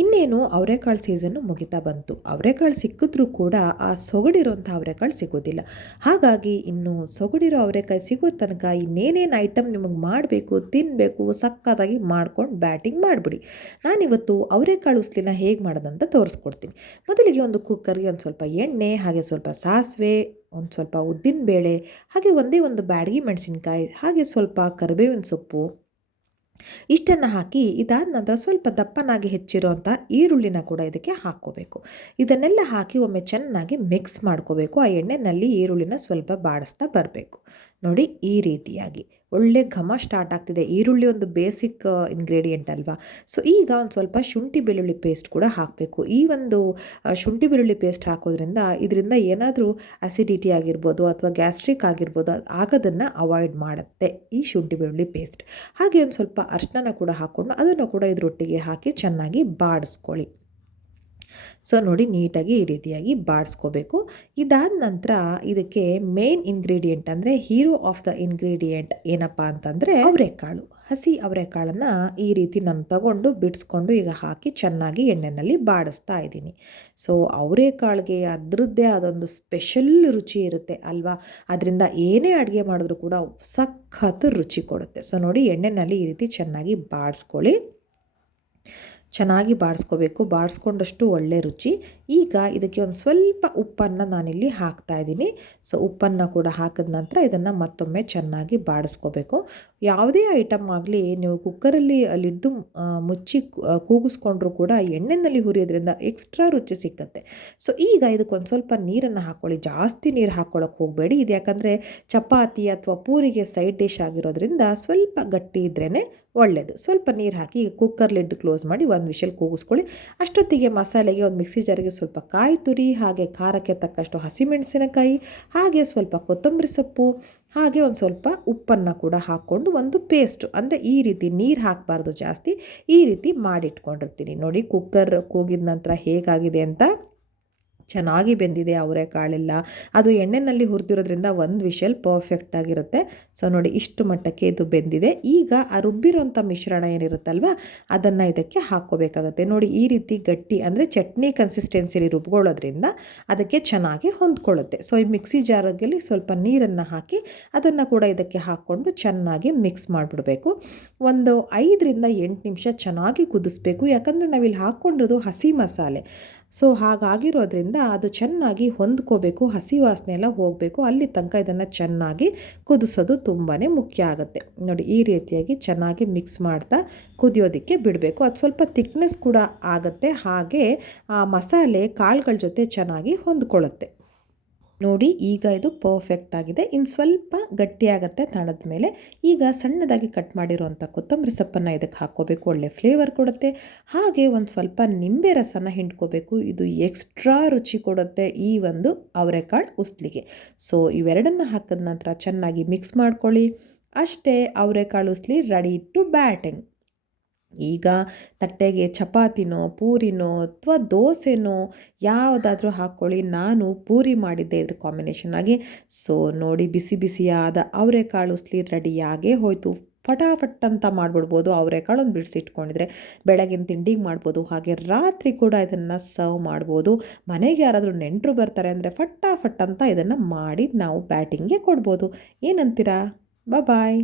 ಇನ್ನೇನು ಅವರೆಕಾಳು ಸೀಸನ್ನು ಮುಗಿತಾ ಬಂತು. ಅವರೆಕಾಳು ಸಿಕ್ಕಿದ್ರೂ ಕೂಡ ಆ ಸೊಗಡಿರೋಂಥ ಅವರೆಕಾಳು ಸಿಗೋದಿಲ್ಲ. ಹಾಗಾಗಿ ಇನ್ನು ಸೊಗಡಿರೋ ಅವರೆಕಾಯಿ ಸಿಗೋ ತನಕ ಇನ್ನೇನೇನು ಐಟಮ್ ನಿಮಗೆ ಮಾಡಬೇಕು, ತಿನ್ನಬೇಕು, ಸಕ್ಕತ್ತಾಗಿ ಮಾಡ್ಕೊಂಡು ಬ್ಯಾಟಿಂಗ್ ಮಾಡಿಬಿಡಿ. ನಾನಿವತ್ತು ಅವರೆಕಾಳು ಉಸ್ಲಿನ ಹೇಗೆ ಮಾಡೋದಂತ ತೋರಿಸ್ಕೊಡ್ತೀನಿ. ಮೊದಲಿಗೆ ಒಂದು ಕುಕ್ಕರ್ಗೆ ಒಂದು ಸ್ವಲ್ಪ ಎಣ್ಣೆ, ಹಾಗೆ ಸ್ವಲ್ಪ ಸಾಸಿವೆ, ಒಂದು ಸ್ವಲ್ಪ ಉದ್ದಿನಬೇಳೆ, ಹಾಗೆ ಒಂದೇ ಒಂದು ಬ್ಯಾಡಗಿ ಮೆಣಸಿನ್ಕಾಯಿ, ಹಾಗೆ ಸ್ವಲ್ಪ ಕರಿಬೇವಿನ ಸೊಪ್ಪು ಇಷ್ಟನ್ನು ಹಾಕಿ ಇದಾದ ನಂತರ ಸ್ವಲ್ಪ ದಪ್ಪನಾಗಿ ಹೆಚ್ಚಿರೋಂಥ ಈರುಳ್ಳಿನ ಕೂಡ ಇದಕ್ಕೆ ಹಾಕ್ಕೋಬೇಕು. ಇದನ್ನೆಲ್ಲ ಹಾಕಿ ಒಮ್ಮೆ ಚೆನ್ನಾಗಿ ಮಿಕ್ಸ್ ಮಾಡ್ಕೋಬೇಕು. ಆ ಎಣ್ಣೆಯಲ್ಲಿ ಈರುಳ್ಳಿನ ಸ್ವಲ್ಪ ಬಾಡಿಸ್ತಾ ಬರಬೇಕು. ನೋಡಿ ಈ ರೀತಿಯಾಗಿ ಒಳ್ಳೆ ಘಮ ಸ್ಟಾರ್ಟ್ ಆಗ್ತಿದೆ. ಈರುಳ್ಳಿ ಒಂದು ಬೇಸಿಕ್ ಇಂಗ್ರೀಡಿಯೆಂಟ್ ಅಲ್ವಾ. ಸೊ ಈಗ ಒಂದು ಸ್ವಲ್ಪ ಶುಂಠಿ ಬೆಳ್ಳುಳ್ಳಿ ಪೇಸ್ಟ್ ಕೂಡ ಹಾಕಬೇಕು. ಈ ಒಂದು ಶುಂಠಿ ಬೆಳ್ಳುಳ್ಳಿ ಪೇಸ್ಟ್ ಹಾಕೋದ್ರಿಂದ ಇದರಿಂದ ಏನಾದರೂ ಅಸಿಡಿಟಿ ಆಗಿರ್ಬೋದು ಅಥವಾ ಗ್ಯಾಸ್ಟ್ರಿಕ್ ಆಗಿರ್ಬೋದು ಆಗೋದನ್ನು ಅವಾಯ್ಡ್ ಮಾಡುತ್ತೆ ಈ ಶುಂಠಿ ಬೆಳ್ಳುಳ್ಳಿ ಪೇಸ್ಟ್. ಹಾಗೆ ಒಂದು ಸ್ವಲ್ಪ ಅರಿಶಿನ ಕೂಡ ಹಾಕ್ಕೊಂಡು ಅದನ್ನು ಕೂಡ ಇದರೊಟ್ಟಿಗೆ ಹಾಕಿ ಚೆನ್ನಾಗಿ ಬಾಡಿಸ್ಕೊಳ್ಳಿ. ಸೊ ನೋಡಿ ನೀಟಾಗಿ ಈ ರೀತಿಯಾಗಿ ಬಾಡಿಸ್ಕೋಬೇಕು. ಇದಾದ ನಂತರ ಇದಕ್ಕೆ ಮೇನ್ ಇಂಗ್ರೀಡಿಯೆಂಟ್ ಅಂದರೆ ಹೀರೋ ಆಫ್ ದ ಇಂಗ್ರೀಡಿಯೆಂಟ್ ಏನಪ್ಪ ಅಂತಂದರೆ ಅವರೆಕಾಳು. ಹಸಿ ಅವರೆಕಾಳನ್ನು ಈ ರೀತಿ ನಾನು ತಗೊಂಡು ಬಿಡಿಸ್ಕೊಂಡು ಈಗ ಹಾಕಿ ಚೆನ್ನಾಗಿ ಎಣ್ಣೆಯಲ್ಲಿ ಬಾಡಿಸ್ತಾ ಇದ್ದೀನಿ. ಸೊ ಅವರೆಕಾಳಿಗೆ ಅದರದ್ದೇ ಅದೊಂದು ಸ್ಪೆಷಲ್ ರುಚಿ ಇರುತ್ತೆ ಅಲ್ವಾ. ಅದರಿಂದ ಏನೇ ಅಡುಗೆ ಮಾಡಿದ್ರೂ ಕೂಡ ಸಖತ್ ರುಚಿ ಕೊಡುತ್ತೆ. ಸೊ ನೋಡಿ ಎಣ್ಣೆಯಲ್ಲಿ ಈ ರೀತಿ ಚೆನ್ನಾಗಿ ಬಾಡಿಸ್ಕೊಳ್ಳಿ. ಚೆನ್ನಾಗಿ ಬಾಡಿಸ್ಕೋಬೇಕು. ಬಾಡಿಸ್ಕೊಂಡಷ್ಟು ಒಳ್ಳೆ ರುಚಿ. ಈಗ ಇದಕ್ಕೆ ಒಂದು ಸ್ವಲ್ಪ ಉಪ್ಪನ್ನು ನಾನಿಲ್ಲಿ ಹಾಕ್ತಾಯಿದ್ದೀನಿ. ಸೊ ಉಪ್ಪನ್ನು ಕೂಡ ಹಾಕಿದ ನಂತರ ಇದನ್ನು ಮತ್ತೊಮ್ಮೆ ಚೆನ್ನಾಗಿ ಬಾಡಿಸ್ಕೋಬೇಕು. ಯಾವುದೇ ಐಟಮ್ ಆಗಲಿ ನೀವು ಕುಕ್ಕರಲ್ಲಿ ಲಿಡ್ಡು ಮುಚ್ಚಿ ಕೂಗಿಸ್ಕೊಂಡ್ರೂ ಕೂಡ ಎಣ್ಣೆಯಲ್ಲಿ ಹುರಿಯೋದ್ರಿಂದ ಎಕ್ಸ್ಟ್ರಾ ರುಚಿ ಸಿಕ್ಕತ್ತೆ. ಸೊ ಈಗ ಇದಕ್ಕೊಂದು ಸ್ವಲ್ಪ ನೀರನ್ನು ಹಾಕ್ಕೊಳ್ಳಿ. ಜಾಸ್ತಿ ನೀರು ಹಾಕ್ಕೊಳ್ಳೋಕೆ ಹೋಗಬೇಡಿ. ಇದು ಯಾಕಂದರೆ ಚಪಾತಿ ಅಥವಾ ಪೂರಿಗೆ ಸೈಡ್ ಡಿಶ್ ಆಗಿರೋದ್ರಿಂದ ಸ್ವಲ್ಪ ಗಟ್ಟಿ ಇದ್ರೇ ಒಳ್ಳೆಯದು. ಸ್ವಲ್ಪ ನೀರು ಹಾಕಿ ಈಗ ಕುಕ್ಕರ್ ಲಿಡ್ ಕ್ಲೋಸ್ ಮಾಡಿ ಒಂದು ವಿಷಲ್ ಕೂಗಿಸ್ಕೊಳ್ಳಿ. ಅಷ್ಟೊತ್ತಿಗೆ ಮಸಾಲೆಗೆ ಒಂದು ಮಿಕ್ಸಿ ಜಾರಿಗೆ ಸ್ವಲ್ಪ ಕಾಯಿ ತುರಿ, ಹಾಗೆ ಖಾರಕ್ಕೆ ತಕ್ಕಷ್ಟು ಹಸಿಮೆಣಸಿನಕಾಯಿ, ಹಾಗೆ ಸ್ವಲ್ಪ ಕೊತ್ತಂಬರಿ ಸೊಪ್ಪು, ಹಾಗೆ ಒಂದು ಸ್ವಲ್ಪ ಉಪ್ಪನ್ನು ಕೂಡ ಹಾಕ್ಕೊಂಡು ಒಂದು ಪೇಸ್ಟು ಅಂದರೆ ಈ ರೀತಿ ನೀರು ಹಾಕಬಾರ್ದು ಜಾಸ್ತಿ, ಈ ರೀತಿ ಮಾಡಿಟ್ಕೊಂಡಿರ್ತೀನಿ. ನೋಡಿ ಕುಕ್ಕರ್ ಕೂಗಿದ ನಂತರ ಹೇಗಾಗಿದೆ ಅಂತ. ಚೆನ್ನಾಗಿ ಬೆಂದಿದೆ ಅವರೆಕಾಳೆಲ್ಲ. ಅದು ಎಣ್ಣೆಯಲ್ಲಿ ಹುರಿದಿರೋದ್ರಿಂದ ಒಂದು ವಿಷಲ್ ಪರ್ಫೆಕ್ಟ್ ಆಗಿರುತ್ತೆ. ಸೊ ನೋಡಿ ಇಷ್ಟು ಮಟ್ಟಕ್ಕೆ ಇದು ಬೆಂದಿದೆ. ಈಗ ಆ ರುಬ್ಬಿರೋಂಥ ಮಿಶ್ರಣ ಏನಿರುತ್ತಲ್ವ ಅದನ್ನು ಇದಕ್ಕೆ ಹಾಕ್ಕೋಬೇಕಾಗತ್ತೆ. ನೋಡಿ ಈ ರೀತಿ ಗಟ್ಟಿ ಅಂದರೆ ಚಟ್ನಿ ಕನ್ಸಿಸ್ಟೆನ್ಸಿಲಿ ರುಬ್ಕೊಳ್ಳೋದ್ರಿಂದ ಅದಕ್ಕೆ ಚೆನ್ನಾಗಿ ಹೊಂದ್ಕೊಳ್ಳುತ್ತೆ. ಸೊ ಈ ಮಿಕ್ಸಿ ಜಾರಲ್ಲಿ ಸ್ವಲ್ಪ ನೀರನ್ನು ಹಾಕಿ ಅದನ್ನು ಕೂಡ ಇದಕ್ಕೆ ಹಾಕ್ಕೊಂಡು ಚೆನ್ನಾಗಿ ಮಿಕ್ಸ್ ಮಾಡಿಬಿಡಬೇಕು. ಒಂದು 5ರಿಂದ 8 ನಿಮಿಷ ಚೆನ್ನಾಗಿ ಕುದಿಸ್ಬೇಕು. ಯಾಕಂದರೆ ನಾವಿಲ್ಲಿ ಹಾಕ್ಕೊಂಡಿರೋದು ಹಸಿ ಮಸಾಲೆ. ಸೊ ಹಾಗಾಗಿರೋದ್ರಿಂದ ಅದು ಚೆನ್ನಾಗಿ ಹೊಂದ್ಕೋಬೇಕು, ಹಸಿ ವಾಸನೆ ಎಲ್ಲ ಹೋಗಬೇಕು. ಅಲ್ಲಿ ತನಕ ಇದನ್ನು ಚೆನ್ನಾಗಿ ಕುದಿಸೋದು ತುಂಬಾ ಮುಖ್ಯ ಆಗುತ್ತೆ. ನೋಡಿ ಈ ರೀತಿಯಾಗಿ ಚೆನ್ನಾಗಿ ಮಿಕ್ಸ್ ಮಾಡ್ತಾ ಕುದಿಯೋದಕ್ಕೆ ಬಿಡಬೇಕು. ಅದು ಸ್ವಲ್ಪ ಥಿಕ್ನೆಸ್ ಕೂಡ ಆಗುತ್ತೆ. ಹಾಗೆ ಆ ಮಸಾಲೆ ಕಾಳುಗಳ ಜೊತೆ ಚೆನ್ನಾಗಿ ಹೊಂದ್ಕೊಳ್ಳುತ್ತೆ. ನೋಡಿ ಈಗ ಇದು ಪರ್ಫೆಕ್ಟ್ ಆಗಿದೆ. ಇನ್ನು ಸ್ವಲ್ಪ ಗಟ್ಟಿಯಾಗತ್ತೆ ತಣದ ಮೇಲೆ. ಈಗ ಸಣ್ಣದಾಗಿ ಕಟ್ ಮಾಡಿರುವಂಥ ಕೊತ್ತಂಬರಿ ಸೊಪ್ಪನ್ನು ಇದಕ್ಕೆ ಹಾಕ್ಕೋಬೇಕು. ಒಳ್ಳೆ ಫ್ಲೇವರ್ ಕೊಡುತ್ತೆ. ಹಾಗೆ ಒಂದು ಸ್ವಲ್ಪ ನಿಂಬೆ ರಸನ ಹಿಂಡ್ಕೋಬೇಕು. ಇದು ಎಕ್ಸ್ಟ್ರಾ ರುಚಿ ಕೊಡುತ್ತೆ ಈ ಒಂದು ಅವರೆಕಾಳು ಉಸ್ಲಿಗೆ. ಸೊ ಇವೆರಡನ್ನು ಹಾಕಿದ ನಂತರ ಚೆನ್ನಾಗಿ ಮಿಕ್ಸ್ ಮಾಡ್ಕೊಳ್ಳಿ. ಅಷ್ಟೇ, ಅವರೆಕಾಳು ಉಸ್ಲಿ ರೆಡಿ ಟು ಬ್ಯಾಟಿಂಗ್. ಈಗ ತಟ್ಟೆಗೆ ಚಪಾತಿನೋ ಪೂರಿನೋ ಅಥವಾ ದೋಸೆನೋ ಯಾವುದಾದ್ರೂ ಹಾಕ್ಕೊಳ್ಳಿ. ನಾನು ಪೂರಿ ಮಾಡಿದ್ದೆ ಇದ್ರ ಕಾಂಬಿನೇಷನ್ ಆಗಿ. ಸೊ ನೋಡಿ ಬಿಸಿ ಬಿಸಿಯಾದ ಅವರೆಕಾಳು ಉಸ್ಲಿ ರೆಡಿಯಾಗೇ ಹೋಯಿತು. ಫಟಾಫಟ್ ಅಂತ ಮಾಡಿಬಿಡ್ಬೋದು. ಅವರೆಕಾಳನ್ನು ಬಿಡಿಸಿಟ್ಕೊಂಡಿದ್ರೆ ಬೆಳಗಿನ ತಿಂಡಿಗೆ ಮಾಡ್ಬೋದು. ಹಾಗೆ ರಾತ್ರಿ ಕೂಡ ಇದನ್ನು ಸರ್ವ್ ಮಾಡ್ಬೋದು. ಮನೆಗೆ ಯಾರಾದರೂ ನೆಂಟರು ಬರ್ತಾರೆ ಅಂದರೆ ಫಟಾಫಟ್ ಅಂತ ಇದನ್ನು ಮಾಡಿ ನಾವು ಬ್ಯಾಟಿಂಗ್ಗೆ ಕೊಡ್ಬೋದು. ಏನಂತೀರಾ? ಬಾಯ್.